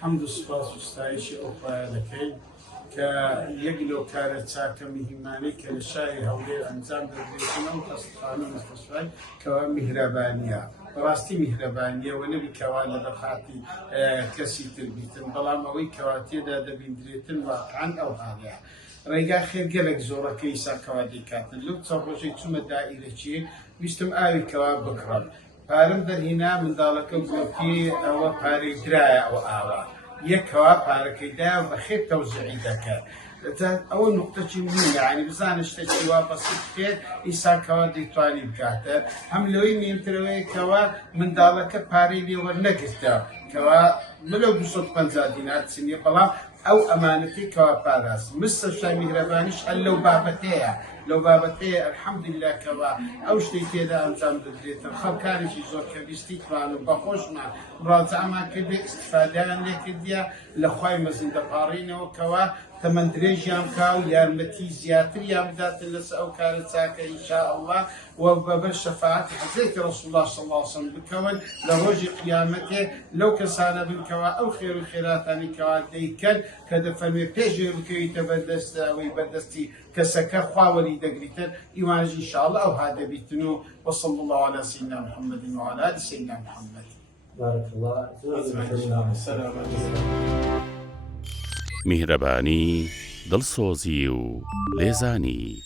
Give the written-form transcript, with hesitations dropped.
حمد و سوپاس و ستایشی ئەو خۆیان دەکەین کە یەک لەو کارە چاکە میهمانەی کە لە شاری هەولێر ئەنجام دەدرێتن ئەو دەستخانە و مستەشفای کەوا میهرەبانیە بەڕاستی میهرەبانیەوە نەبی کەوا لە دەرخاتی کەسی تر بیتن بەڵام ئەوەی کەوا تێدا دەبیندرێتن واقعان ئەو هاانەیە ڕێگا خێرگەلێک زۆرەکەی ساکەوا دەیکاتن لەو چەند ڕۆژەی چوومە دائیرەچیە ویستم ئاوی کەوا بکڕم پارەم دەرهینا منداڵەکە گوتی ئەوە پارەی درایە ئەو ئاوا یەکەوە پارەکەیدا بە خێر تەوزیعی دەکات ئەوە نقطەی مهمە یعنی بزانە شتێکی وا بەسیط بکرێت ئیساکەوە دەیتوانی بکاتە هەم لەوەی مێنترەوەیەکەوە منداڵەکە پارەی لێوە نەگرتە کەوا بلەو 250 دینار چنیە بەڵام ئەو ئەمانەتی کەوا پاراست مستەشفای میهرەبانیش هەر لەو بابەتەیە الحەمدوللا کەوا ئەو شتەی تێدا ئەنجام دەدرێتن خەڵکانێکی زۆر کە بیستی توانن بەخۆشمان مڕاجەعەمان کردێ ئیستیفادەیان لێ کردیە لە خوای مەزن دەپاڕینەوە کەوا تەمەن درێژیان کا و یارمەتی زیاتریان بداتن لەسەر ئەو کارە چاکە ئینشاءالله و بەبەر شەفاعەتی حەزرەتی ڕەسوڵ الله صلی الله علیه وسلم بکەون لە ڕۆژی قیامەتێ لەو کەسانە بن کەوا ئەو خێر و خێراتانی کەوا دەیکەن کە دەفەرمێ پێشێ بکەویتە بەردەست ئەوەی بەردەستی کەسەکە خواوەری دەگریتن ئیوانژ ئینشاءالله ئەو هادەبیتن و وصلى الله على سيدنا محمد وعلى آل سيدنا محمد. بارك الله. میهرەبانی دڵسۆزی و لێزانی